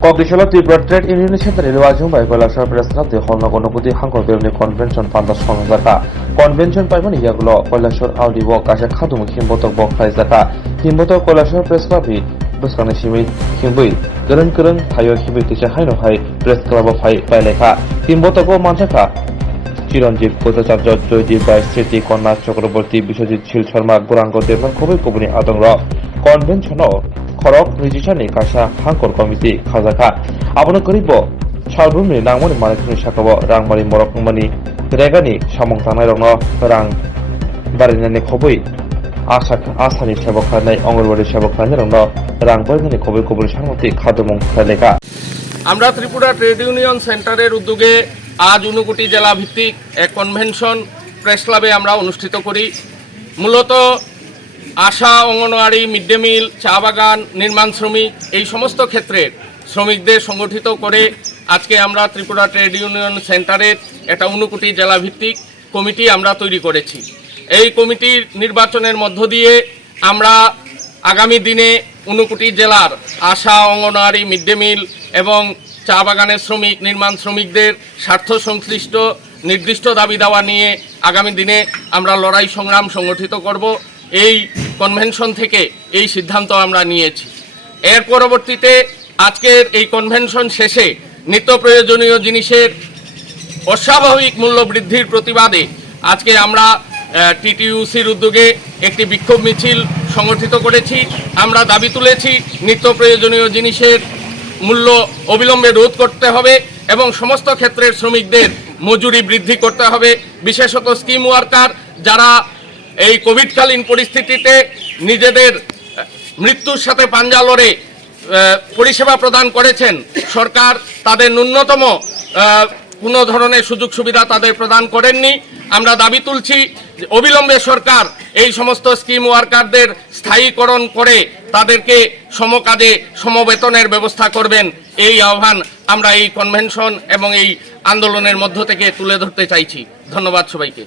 Kognition Tripura Trade Union Center Ilwajum by Kolasha Presna, the Honagonopudi Hanko Birni Convention Pandas Homazaka, Convention Paiman Yagulo, Kolashor Audi Walk, Ashakadum, Kimboto Bok Paisaka, Kimboto Kolashor Prespapi, Buskanishimi, Kimbi, Gurun Kurun, Tayo Hibi Tisha Hino High, Press Club of High Paleka, Kimboto Go Manchaka, চিরঞ্জিত প্রচার্য জয়দীপ রায় স্মৃতি কন্যা চক্রবর্তী বিশ্বজিৎ শিল শর্মা গোরাঙ্গ দেবনাথ খুবই কবুনি আতঙ্ক convention খরক রিজিশননি কাশা হাঙ্কর committee খাজাকা আবনো করিব সালভূমি নাংমনি মানিকনি সাকাব রাংমারি মরকমানি রেগানি সামং থানায় রং রাং বারিনানি খবই আসানি সেবক খানাই অঙ্গনবাড়ি সেবক খানাই রং রাং বারিনানি খবই কবুনি সাংমতি খাদ্যমং লেখা আমরা ত্রিপুরা ট্রেড ইউনিয়ন সেন্টারের উদ্যোগে আজ 59 জেলা ভিত্তিক এক কনভেনশন প্রেস ক্লাবে আমরা অনুষ্ঠিত করি। মূলত আশা, অঙ্গনওয়াড়ি, মিড ডে মিল, চা বাগান, নির্মাণ শ্রমিক এই সমস্ত ক্ষেত্রের শ্রমিকদের সংগঠিত করে আজকে আমরা ত্রিপুরা ট্রেড ইউনিয়ন সেন্টারের একটা 59 জেলা ভিত্তিক কমিটি আমরা তৈরি করেছি। এই কমিটির নির্বাচনের মধ্য দিয়ে আমরা আগামী দিনে 59 জেলার আশা, অঙ্গনওয়াড়ি, মিড ডে মিল এবং চা বাগানের শ্রমিক, নির্মাণ শ্রমিকদের স্বার্থ সংশ্লিষ্ট নির্দিষ্ট দাবি দাওয়া নিয়ে আগামী দিনে আমরা লড়াই সংগ্রাম সংগঠিত করব। এই কনভেনশন থেকে এই সিদ্ধান্ত আমরা নিয়েছি। এর পরবর্তীতে আজকের এই কনভেনশন শেষে নিত্য প্রয়োজনীয় জিনিসের অস্বাভাবিক মূল্য বৃদ্ধির প্রতিবাদে আজকে আমরা টিটিইউসির উদ্যোগে একটি বিক্ষোভ মিছিল সংগঠিত করেছি। আমরা দাবি তুলেছি নিত্য প্রয়োজনীয় জিনিসের মূল্য অবিলম্বে রোধ করতে হবে এবং সমস্ত ক্ষেত্রের শ্রমিকদের মজুরি বৃদ্ধি করতে হবে। বিশেষত স্কিম ওয়ার্কার যারা এই কোভিডকালীন পরিস্থিতিতে নিজেদের মৃত্যুর সাথে পাঞ্জা লড়ে পরিষেবা প্রদান করেছেন, সরকার তাদের ন্যূনতম কোনো ধরনের সুযোগ সুবিধা তাদের প্রদান করেননি। আমরা দাবি তুলছি অবিলম্বে সরকার এই সমস্ত স্কিম ওয়ার্কারদের স্থায়ীকরণ করে তাদেরকে সমকাজে সমবেতনের ব্যবস্থা করবেন। এই আহ্বান আমরা এই কনভেনশন এবং এই আন্দোলনের মধ্য থেকে তুলে ধরতে চাইছি। ধন্যবাদ সবাইকে।